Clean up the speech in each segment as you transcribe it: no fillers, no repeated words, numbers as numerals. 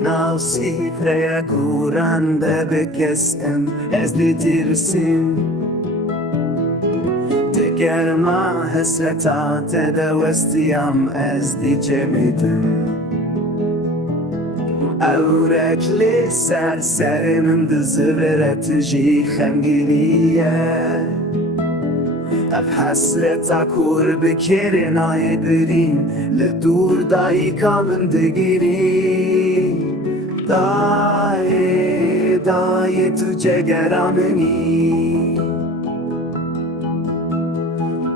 birîna sifreya guran de bikesim ez ditirsim germa hesreta te de westiyam ez dicemidim Ewrek li serê min dizivire tijî xemgînî ev hesreta kur bi kêrê nayê birîn li dûr dayika min digirî Dayê, Dayê tu cegera minî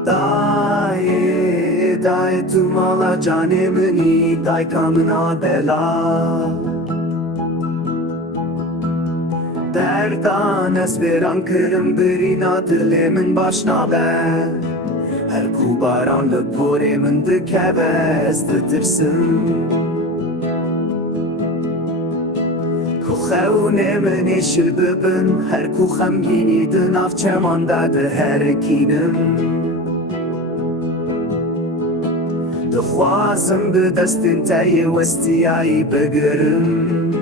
Dayê, Dayê tu mala canê minî Dayika mina delal Derdan ez wêran kirim birîna dilê min baş nabe Her ku baran li porê min dikeve ez ditirsim Ku xewnê min êşir bibin her ku xemgînî di nav çeman de diherikînim Dixwazim bi destên te yê westiyayî bigirim